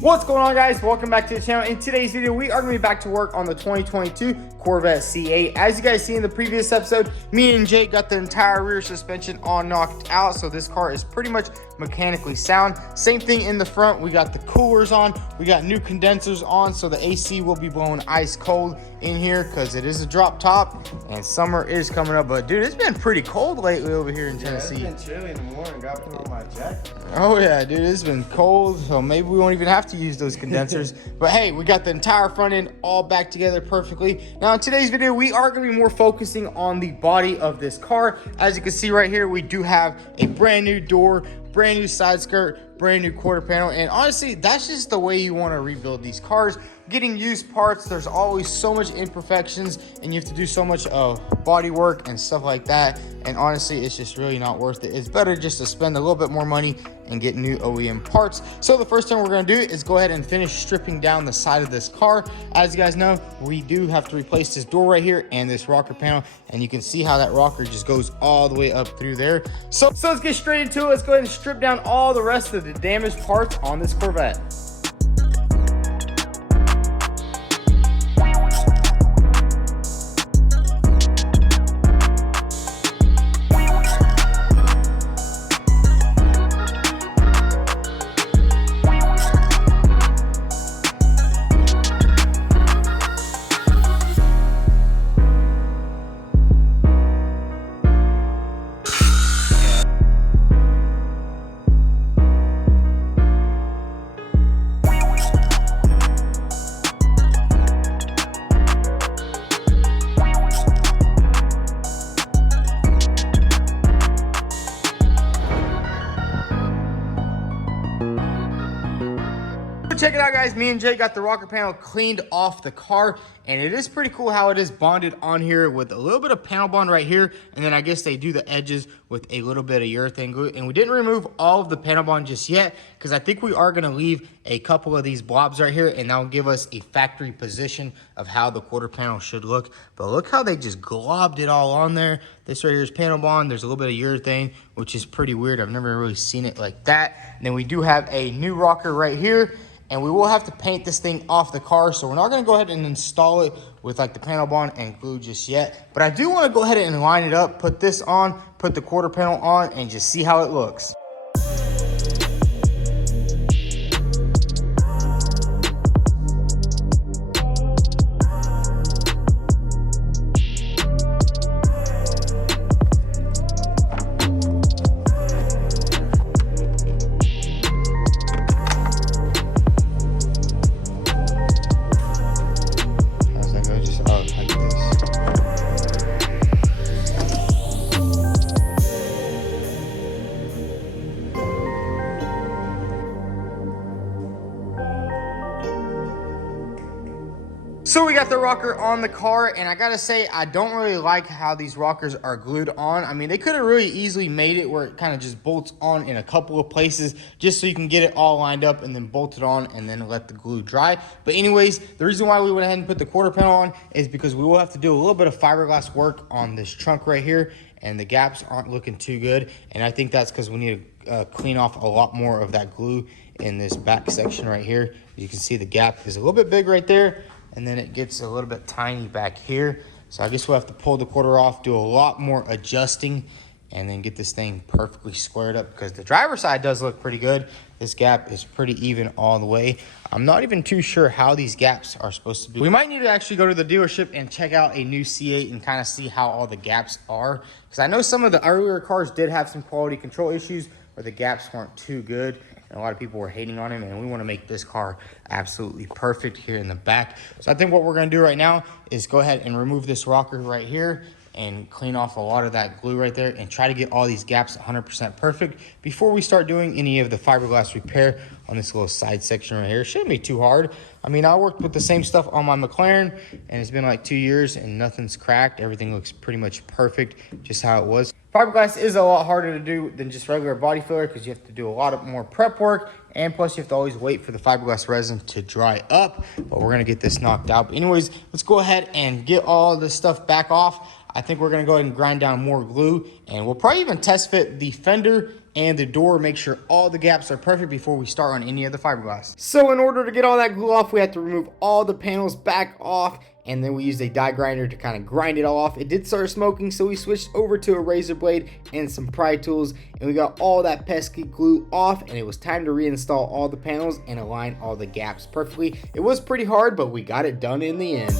What's going on, guys? Welcome back to the channel. In today's video, we are going to be back to work on the 2022 Corvette C8. As you guys see in the previous episode, me and Jake got the entire rear suspension all knocked out, so this car is pretty much mechanically sound. Same thing in the front. We got the coolers on, we got new condensers on, so the AC will be blowing ice cold in here because it is a drop top and summer is coming up. But dude, it's been pretty cold lately over here in Tennessee. Yeah, it's been chilly in the morning. Got to put on my jacket. Oh yeah, dude, it's been cold, so maybe we won't even have to use those condensers. But hey, we got the entire front end all back together perfectly. Now in today's video, we are going to be more focusing on the body of this car. As you can see right here, we do have a brand new door, brand new side skirt, brand new quarter panel, and honestly, that's just the way you want to rebuild these cars. Getting used parts, there's always so much imperfections and you have to do so much body work and stuff like that, and honestly, it's just really not worth it. It's better just to spend a little bit more money and get new OEM parts. So the first thing we're going to do is go ahead and finish stripping down the side of this car. As you guys know, we do have to replace this door right here and this rocker panel, and you can see how that rocker just goes all the way up through there. So let's get straight into it. Let's go ahead and strip down all the rest of the damaged parts on this Corvette. Check it out, guys. Me and Jay got the rocker panel cleaned off the car, and it is pretty cool how it is bonded on here with a little bit of panel bond right here, and then I guess they do the edges with a little bit of urethane glue. And we didn't remove all of the panel bond just yet because I think we are going to leave a couple of these blobs right here, and that'll give us a factory position of how the quarter panel should look. But look how they just globbed it all on there. This right here is panel bond. There's a little bit of urethane, which is pretty weird. I've never really seen it like that. And then we do have a new rocker right here, and we will have to paint this thing off the car, so we're not going to go ahead and install it with like the panel bond and glue just yet. But I do want to go ahead and line it up, put this on, put the quarter panel on, and just see how it looks. So we got the rocker on the car, and I gotta say, I don't really like how these rockers are glued on. I mean, they could have really easily made it where it kind of just bolts on in a couple of places just so you can get it all lined up and then bolt it on and then let the glue dry. But anyways, the reason why we went ahead and put the quarter panel on is because we will have to do a little bit of fiberglass work on this trunk right here, and the gaps aren't looking too good. And I think that's because we need to clean off a lot more of that glue in this back section right here. You can see the gap is a little bit big right there, and then it gets a little bit tiny back here. So I guess we'll have to pull the quarter off, do a lot more adjusting, and then get this thing perfectly squared up, because the driver's side does look pretty good. This gap is pretty even all the way. I'm not even too sure how these gaps are supposed to be. We might need to actually go to the dealership and check out a new C8 and kind of see how all the gaps are, because I know some of the earlier cars did have some quality control issues where the gaps weren't too good, and a lot of people were hating on him, and we want to make this car absolutely perfect here in the back. So I think what we're going to do right now is go ahead and remove this rocker right here and clean off a lot of that glue right there and try to get all these gaps 100% perfect before we start doing any of the fiberglass repair on this little side section right here. It shouldn't be too hard. I mean, I worked with the same stuff on my McLaren, and it's been like 2 years and nothing's cracked. Everything looks pretty much perfect, just how it was. Fiberglass is a lot harder to do than just regular body filler because you have to do a lot of more prep work, and plus you have to always wait for the fiberglass resin to dry up. But we're gonna get this knocked out. But anyways, let's go ahead and get all this stuff back off. I think we're gonna go ahead and grind down more glue, and we'll probably even test fit the fender and the door, make sure all the gaps are perfect before we start on any of the fiberglass. So in order to get all that glue off, we have to remove all the panels back off, and then we used a die grinder to kind of grind it all off. It did start smoking, so we switched over to a razor blade and some pry tools, and we got all that pesky glue off, and it was time to reinstall all the panels and align all the gaps perfectly. It was pretty hard, but we got it done in the end.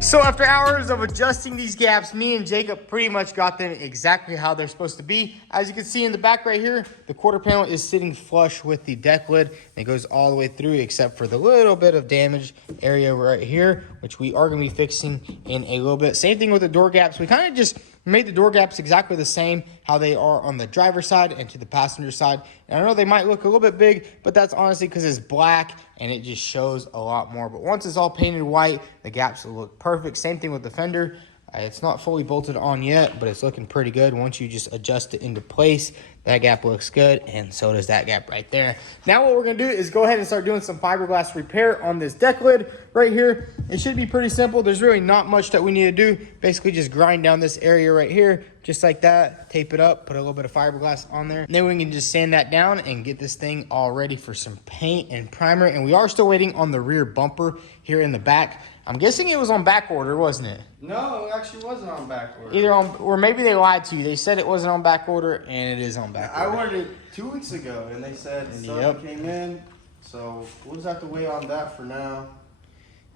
So after hours of adjusting these gaps, me and Jacob pretty much got them exactly how they're supposed to be. As you can see in the back right here, the quarter panel is sitting flush with the deck lid. And it goes all the way through except for the little bit of damage area right here, which we are going to be fixing in a little bit. Same thing with the door gaps. We kind of just made the door gaps exactly the same how they are on the driver's side and to the passenger side. And I know they might look a little bit big, but that's honestly because it's black and it just shows a lot more. But once it's all painted white, the gaps will look perfect. Same thing with the fender. It's not fully bolted on yet, but it's looking pretty good. Once you just adjust it into place, that gap looks good, and so does that gap right there. Now what we're gonna do is go ahead and start doing some fiberglass repair on this deck lid right here. It should be pretty simple. There's really not much that we need to do. Basically just grind down this area right here, just like that, tape it up, put a little bit of fiberglass on there. And then we can just sand that down and get this thing all ready for some paint and primer. And we are still waiting on the rear bumper here in the back. I'm guessing it was on back order, wasn't it? No, it actually wasn't on back order. Either on, or maybe they lied to you. They said it wasn't on back order, and it is on back order. I ordered it 2 weeks ago, and they said stuff came in. So we'll just have to wait on that for now.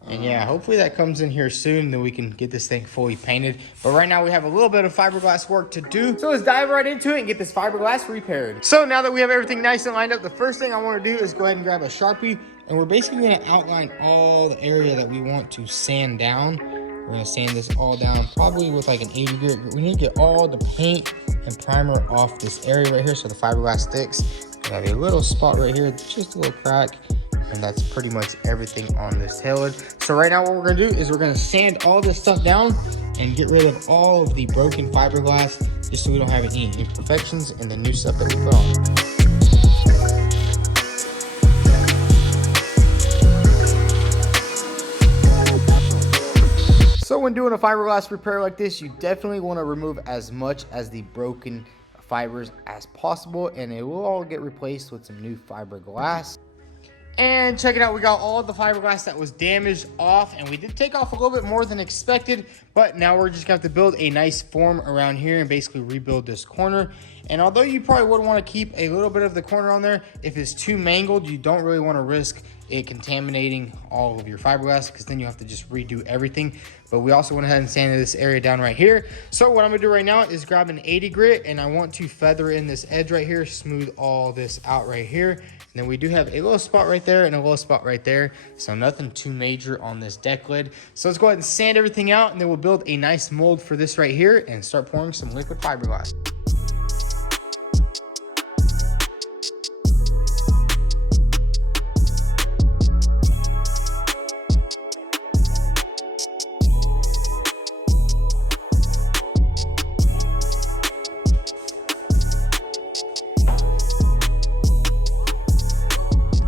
And yeah, hopefully that comes in here soon, then we can get this thing fully painted. But right now we have a little bit of fiberglass work to do. So let's dive right into it and get this fiberglass repaired. So now that we have everything nice and lined up, the first thing I want to do is go ahead and grab a Sharpie. And we're basically going to outline all the area that we want to sand down. We're going to sand this all down, probably with like an 80 grit. We need to get all the paint and primer off this area right here so the fiberglass sticks. We have a little spot right here, just a little crack. And that's pretty much everything on this tail lid. So right now what we're gonna do is we're gonna sand all this stuff down and get rid of all of the broken fiberglass, just so we don't have any imperfections in the new stuff that we put on. So when doing a fiberglass repair like this, you definitely want to remove as much as the broken fibers as possible, and it will all get replaced with some new fiberglass. And check it out, we got all the fiberglass that was damaged off, and we did take off a little bit more than expected, but now we're just gonna have to build a nice form around here and basically rebuild this corner. And although you probably would want to keep a little bit of the corner on there, if it's too mangled, you don't really want to risk it contaminating all of your fiberglass, because then you have to just redo everything. But we also went ahead and sanded this area down right here. So what I'm gonna do right now is grab an 80 grit, and I want to feather in this edge right here, smooth all this out right here. And then we do have a little spot right there and a little spot right there, so nothing too major on this deck lid. So let's go ahead and sand everything out, and then we'll build a nice mold for this right here and start pouring some liquid fiberglass.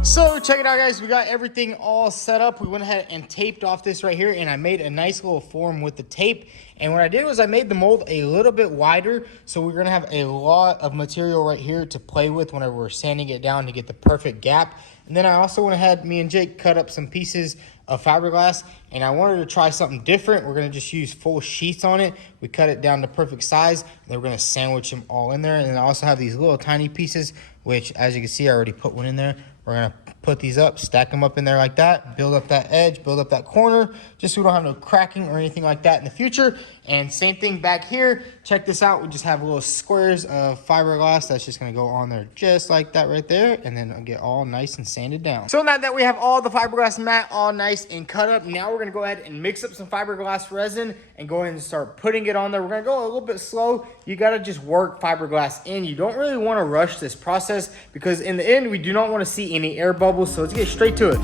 So check it out, guys, we got everything all set up. We went ahead and taped off this right here, and I made a nice little form with the tape. And what I did was I made the mold a little bit wider, so we're gonna have a lot of material right here to play with whenever we're sanding it down to get the perfect gap. And then I also went ahead, me and Jake cut up some pieces of fiberglass, and I wanted to try something different. We're gonna just use full sheets on it. We cut it down to perfect size, and then we're gonna sandwich them all in there. And then I also have these little tiny pieces, which as you can see, I already put one in there. We're gonna put these up, stack them up in there like that, build up that edge, build up that corner, just so we don't have no cracking or anything like that in the future. And same thing back here. Check this out. We just have little squares of fiberglass that's just gonna go on there just like that right there, and then it'll get all nice and sanded down. So now that we have all the fiberglass mat all nice and cut up, now we're gonna go ahead and mix up some fiberglass resin and go ahead and start putting it on there. We're gonna go a little bit slow. You gotta just work fiberglass in. You don't really wanna rush this process, because in the end, we do not wanna see any air bubbles. So let's get straight to it.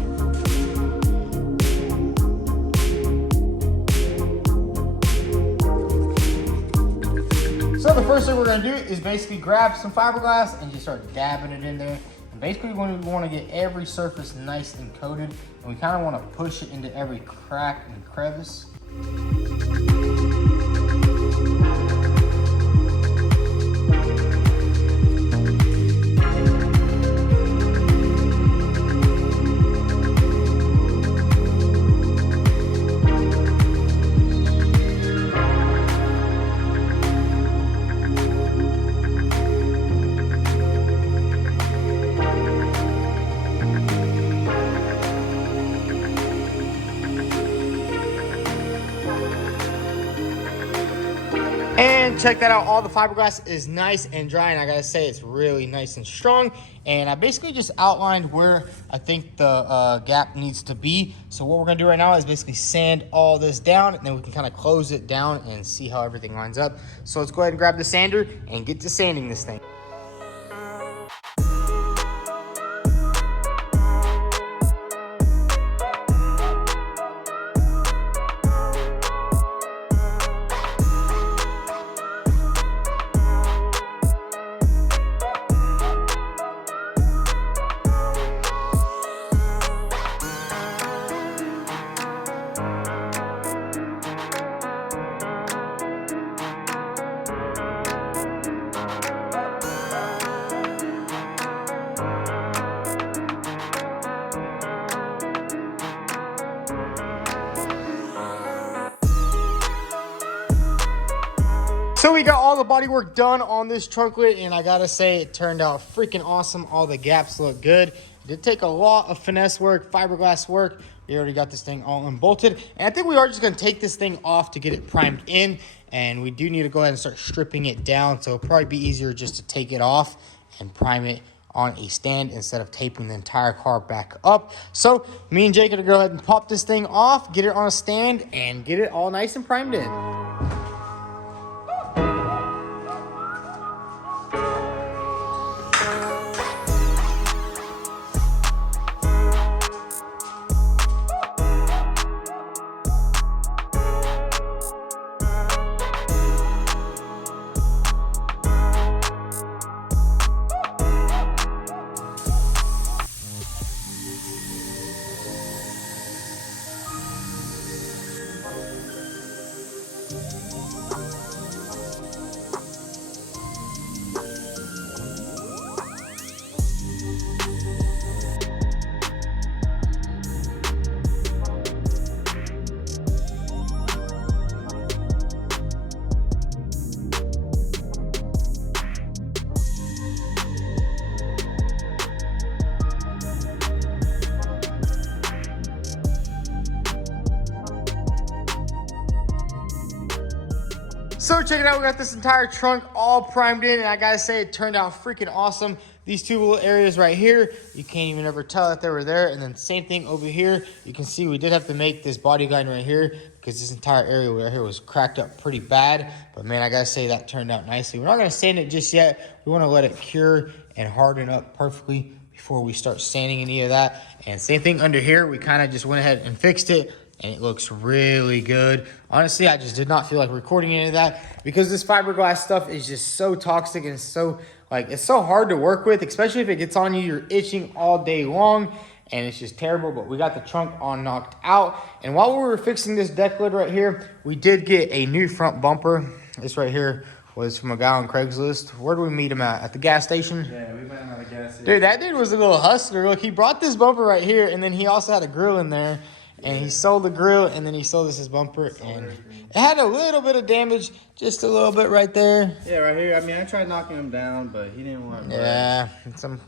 So So the first thing we're gonna do is basically grab some fiberglass and just start dabbing it in there. And basically we want to get every surface nice and coated, and we kind of want to push it into every crack and crevice. And check that out, all the fiberglass is nice and dry, and I gotta say it's really nice and strong. And I basically just outlined where I think the gap needs to be. So what we're gonna do right now is basically sand all this down, and then we can kind of close it down and see how everything lines up. So let's go ahead and grab the sander and get to sanding this thing. So we got all the body work done on this trunk lid, and I gotta say it turned out freaking awesome. All the gaps look good. It did take a lot of finesse work, fiberglass work. We already got this thing all unbolted, and I think we are just gonna take this thing off to get it primed in, and we do need to go ahead and start stripping it down. So it'll probably be easier just to take it off and prime it on a stand instead of taping the entire car back up. So me and Jake are gonna go ahead and pop this thing off, get it on a stand, and get it all nice and primed in. So check it out, we got this entire trunk all primed in, and I gotta say it turned out freaking awesome. These two little areas right here, you can't even ever tell that they were there. And then same thing over here. You can see we did have to make this body line right here because this entire area right here was cracked up pretty bad. But man, I gotta say that turned out nicely. We're not gonna sand it just yet. We wanna let it cure and harden up perfectly before we start sanding any of that. And same thing under here, we kind of just went ahead and fixed it, and it looks really good. Honestly, I just did not feel like recording any of that because this fiberglass stuff is just so toxic and so it's so hard to work with, especially if it gets on you. You're itching all day long and it's just terrible. But we got the trunk all knocked out. And while we were fixing this deck lid right here, we did get a new front bumper. This right here was from a guy on Craigslist. Where did we meet him at? At the gas station? Yeah, we met him at a gas station. Dude, that dude was a little hustler. Look, he brought this bumper right here, and then he also had a grill in there. And he sold the grill, and then he sold us his bumper, and it had a little bit of damage, just a little bit right there. Yeah, right here. I mean, I tried knocking him down, but he didn't want to. Yeah,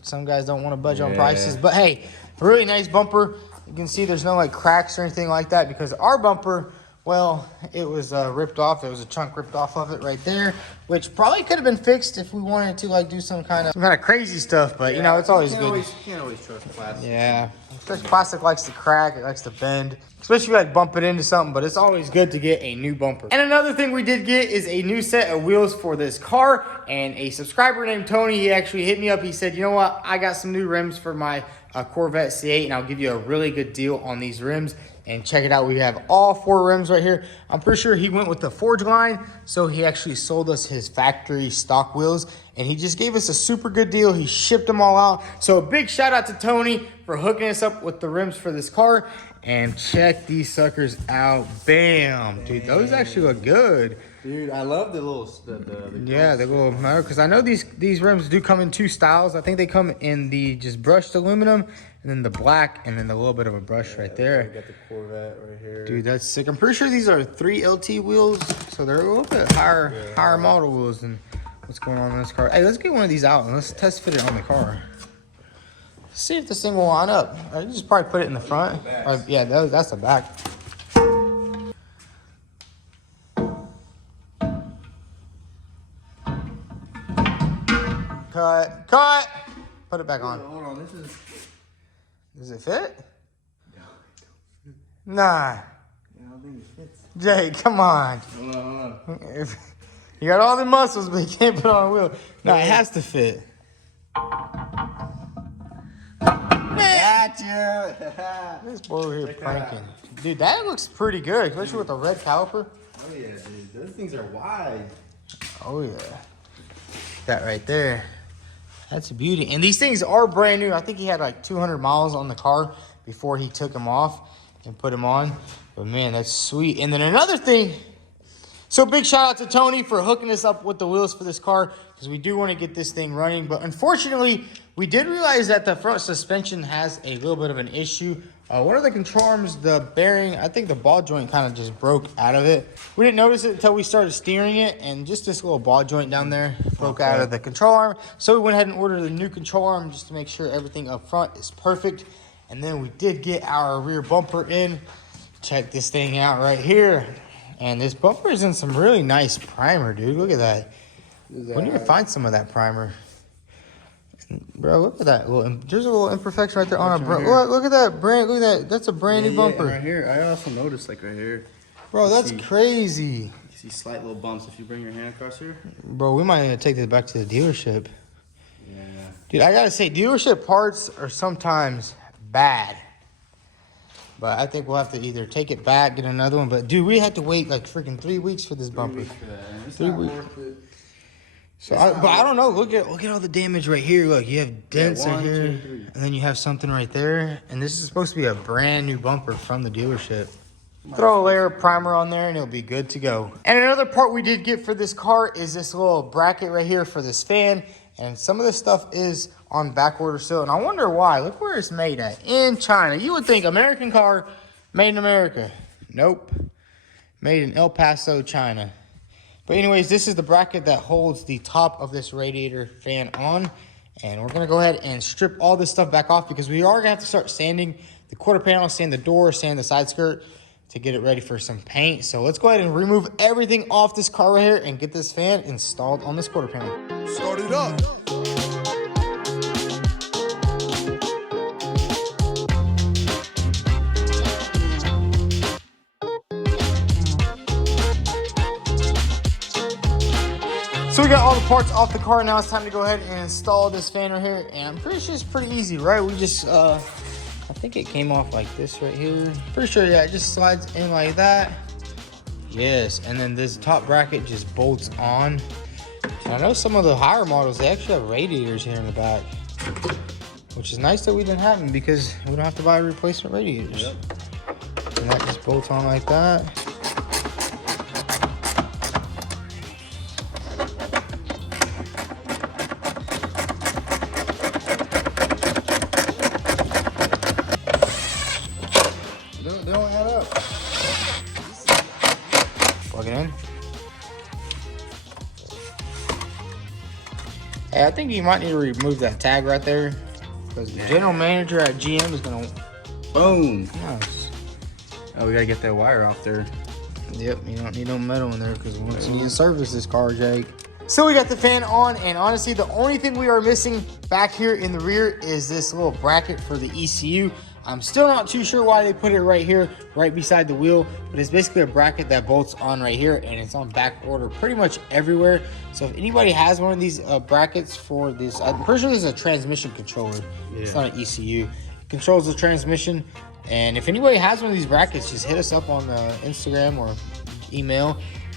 some guys don't want to budge on prices. But hey, a really nice bumper. You can see there's no cracks or anything like that because our bumper, well, it was ripped off. There was a chunk ripped off of it right there, which probably could have been fixed if we wanted to do some kind of crazy stuff. But you know, it's always good. You can't always trust plastic. Yeah, especially plastic likes to crack. It likes to bend, especially if you bump it into something. But it's always good to get a new bumper. And another thing we did get is a new set of wheels for this car. And a subscriber named Tony, he actually hit me up. He said, you know what? I got some new rims for my Corvette C8, and I'll give you a really good deal on these rims. And check it out, we have all 4 rims right here. I'm pretty sure he went with the Forge line, so he actually sold us his factory stock wheels, and he just gave us a super good deal. He shipped them all out. So a big shout out to Tony for hooking us up with the rims for this car. And check these suckers out. Bam, dude, those actually look good. Dude, I love the little, the little, because I know these rims do come in 2 styles. I think they come in the just brushed aluminum, and then the black, and then a little bit of a brush right there. I got the Corvette right here. Dude, that's sick. I'm pretty sure these are 3 LT wheels, so they're a little bit higher model wheels than what's going on in this car. Hey, let's get one of these out and let's test fit it on the car. See if this thing will line up. I just probably put it in the front. Or, yeah, that's the back. Cut. Put it back on. Hold on, this is. Does it fit? Nah. I don't think it fits. Jay, come on. Hold on. You got all the muscles, but you can't put on a wheel. No, it has to fit. Gotcha. This boy over here pranking. Dude, that looks pretty good, especially with the red caliper. Oh yeah, dude. Those things are wide. Oh yeah. That right there. That's a beauty. And these things are brand new. I think he had like 200 miles on the car before he took them off and put them on. But man, that's sweet. And then another thing. So big shout out to Tony for hooking us up with the wheels for this car, because we do want to get this thing running. But unfortunately, we did realize that the front suspension has a little bit of an issue. One of the control arms, the bearing, I think the ball joint kind of just broke out of it. We didn't notice it until we started steering it, and just this little ball joint down there broke out of the control arm. So we went ahead and ordered a new control arm just to make sure everything up front is perfect. And then we did get our rear bumper in. Check this thing out right here. And this bumper is in some really nice primer, dude. Look at that. We need to find some of that primer. Bro, look at that. There's a little imperfection right there on our bro. Look at that brand. Look at that. That's a brand new bumper. Right here. I also noticed, like right here. Bro, that's crazy. You see slight little bumps if you bring your hand across here. Bro, we might need to take this back to the dealership. Yeah. Dude, I gotta say, dealership parts are sometimes bad. But I think we'll have to either take it back, get another one. But dude, we had to wait like freaking 3 weeks for this bumper. 3 weeks. Worth it. So, I don't know. Look at all the damage right here. Look, you have dents right here, 1, 2, 3. and then you have something right there. And this is supposed to be a brand new bumper from the dealership. Throw a layer of primer on there, and it'll be good to go. And another part we did get for this car is this little bracket right here for this fan. And some of this stuff is on back order still. And I wonder why. Look where it's made at. In China. You would think American car made in America. Nope. Made in El Paso, China. But anyways, this is the bracket that holds the top of this radiator fan on. And we're going to go ahead and strip all this stuff back off, because we are going to have to start sanding the quarter panel, sand the door, sand the side skirt to get it ready for some paint. So let's go ahead and remove everything off this car right here and get this fan installed on this quarter panel. Start it up. So we got all the parts off the car. Now it's time to go ahead and install this fan right here. And I'm pretty sure it's pretty easy, right? We just, I think it came off like this right here. Pretty sure, yeah, it just slides in like that. Yes, and then this top bracket just bolts on. And I know some of the higher models, they actually have radiators here in the back, which is nice that we didn't have them, because we don't have to buy replacement radiators. Yep. And that just bolts on like that. They don't add up. Plug it in. Hey, I think you might need to remove that tag right there, because the general manager at GM is gonna. Boom. Nice. Oh, we gotta get that wire off there. Yep, you don't need no metal in there, because once you service this car, Jake. So we got the fan on, and honestly, the only thing we are missing back here in the rear is this little bracket for the ECU. I'm still not too sure why they put it right here, right beside the wheel, but it's basically a bracket that bolts on right here, and it's on back order pretty much everywhere. So if anybody has one of these brackets for this, I'm pretty sure this is a transmission controller. Yeah. It's not an ECU. It controls the transmission. And if anybody has one of these brackets, just hit us up on Instagram or email,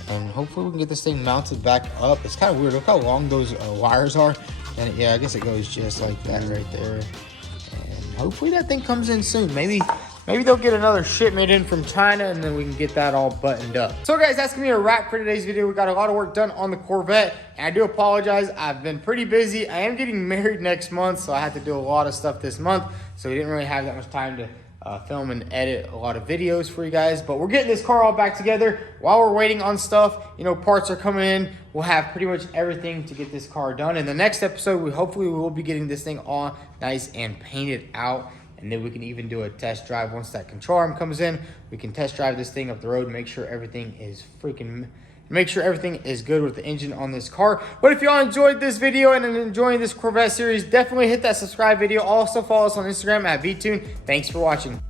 and hopefully we can get this thing mounted back up. It's kind of weird. Look how long those wires are. And yeah, I guess it goes just like that right there. And hopefully that thing comes in soon. Maybe they'll get another shipment in from China, and then we can get that all buttoned up. So guys, that's gonna be a wrap for today's video. We got a lot of work done on the Corvette, and I do apologize. I've been pretty busy. I am getting married next month, so I had to do a lot of stuff this month. So we didn't really have that much time to film and edit a lot of videos for you guys, but we're getting this car all back together. While we're waiting on stuff, you know, parts are coming in. We'll have pretty much everything to get this car done. In the next episode, we will be getting this thing all nice and painted out, and then we can even do a test drive once that control arm comes in. We can test drive this thing up the road, make sure everything is good with the engine on this car. But if y'all enjoyed this video and are enjoying this Corvette series, definitely hit that subscribe video. Also follow us on Instagram at vTuned. Thanks for watching.